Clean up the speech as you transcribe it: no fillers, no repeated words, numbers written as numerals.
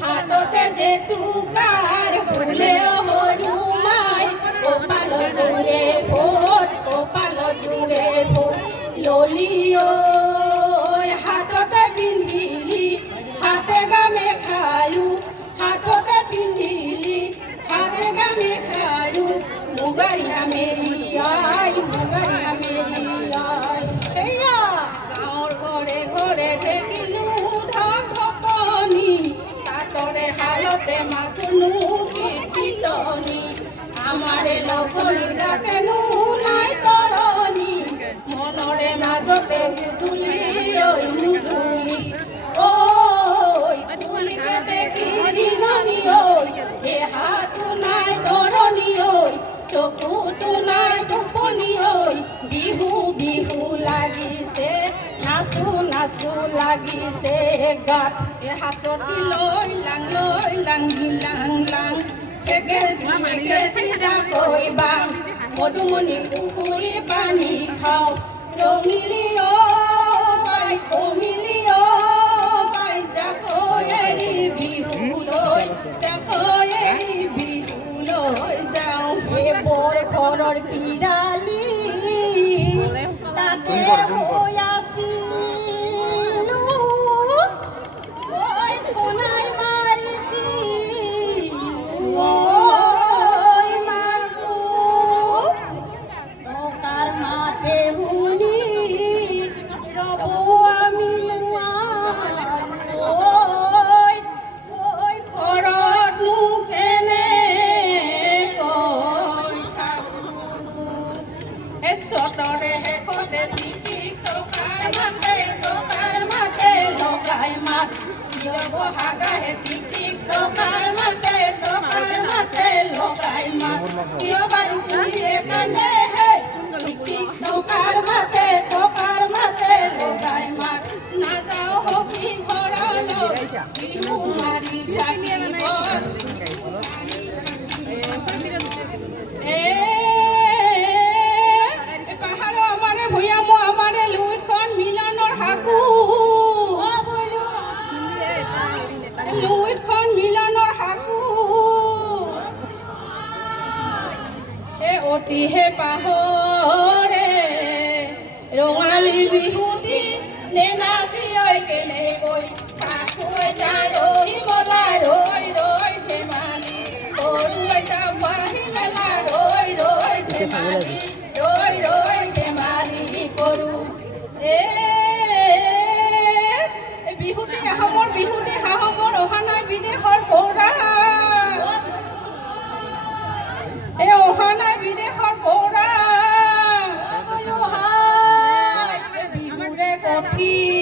হাততে যে টুকার ফুলে হরুমাই কপাল জুড়ে ভোট কপাল জুড়ে ভোট ললিও হাততে পিন্ধিলি হাতে গামে খায়ু হাততে পিন্ধিলি হাতে গামে খায়ু মুগারিয়া মেরি আই মুগারিয়া মেরি আই হেয়া গাঁৱৰ ঘৰে ঘৰে দেখিলো তরে হালতে মাখনু কীর্তনী আমারে লগরির গাতে নাই তরণী মনরে মাজতে মুধুলি ওই মুধুলি ওই তুলিকে দেখি দিননি ওই এ হাতু নাই তরণী ওই চকুটো নাই টোপনি ওই বিহু বিহু লাগিছে নাচু নাচু লাগিছে গাত এ হাসতি লৈ লাং লাং লাং কেকেছি জাকৈ বাং মধুমণি পুখুৰীৰ পানী খাওঁ ৰঙিলি পাই কমিলি পাই জাকৈ এৰি বিহুলৈ জাকৈ এৰি বিহুলৈ যাওঁ এ বৰ ঘৰৰ পিৰালি তাতে হৈ আছিলো ঐ ধুনাই মাৰিছি ঐ মাতটো টকাৰ মাতে শুনি ৰ'ব আমি নোৱাৰো ঐ ঘৰতনো কেনেকৈ থাকো চতৰে শেষতে টকাৰ মাতে লগাই মাত বহাগাহে টকাৰ মাতে লগাই মাত কিয় বাৰু কুলিয়ে কান্দে হে টকাৰ মাতে লগাই মাত নাযাওঁ হবি ঘৰলৈ বিহু মাৰি থাকিব লুইতখন মিলনৰ হাকু অতিহে পাহৰে ৰঙালী বিহুটি নেনাচি ঐ কেলে গৈ কাকৈ যায় ৰহি মলা ৰৈ ৰৈ ধেমালি সৰু এটা বাহি মেলা ৰৈ ৰৈ ধেমালি ৰৈ ৰৈ ধেমালি কৰোঁ বিহুটি আহোমৰ অহা নাই বিদেশৰ পৰা অহা নাই বিদেশৰ পৰা বিহুৰে কঠি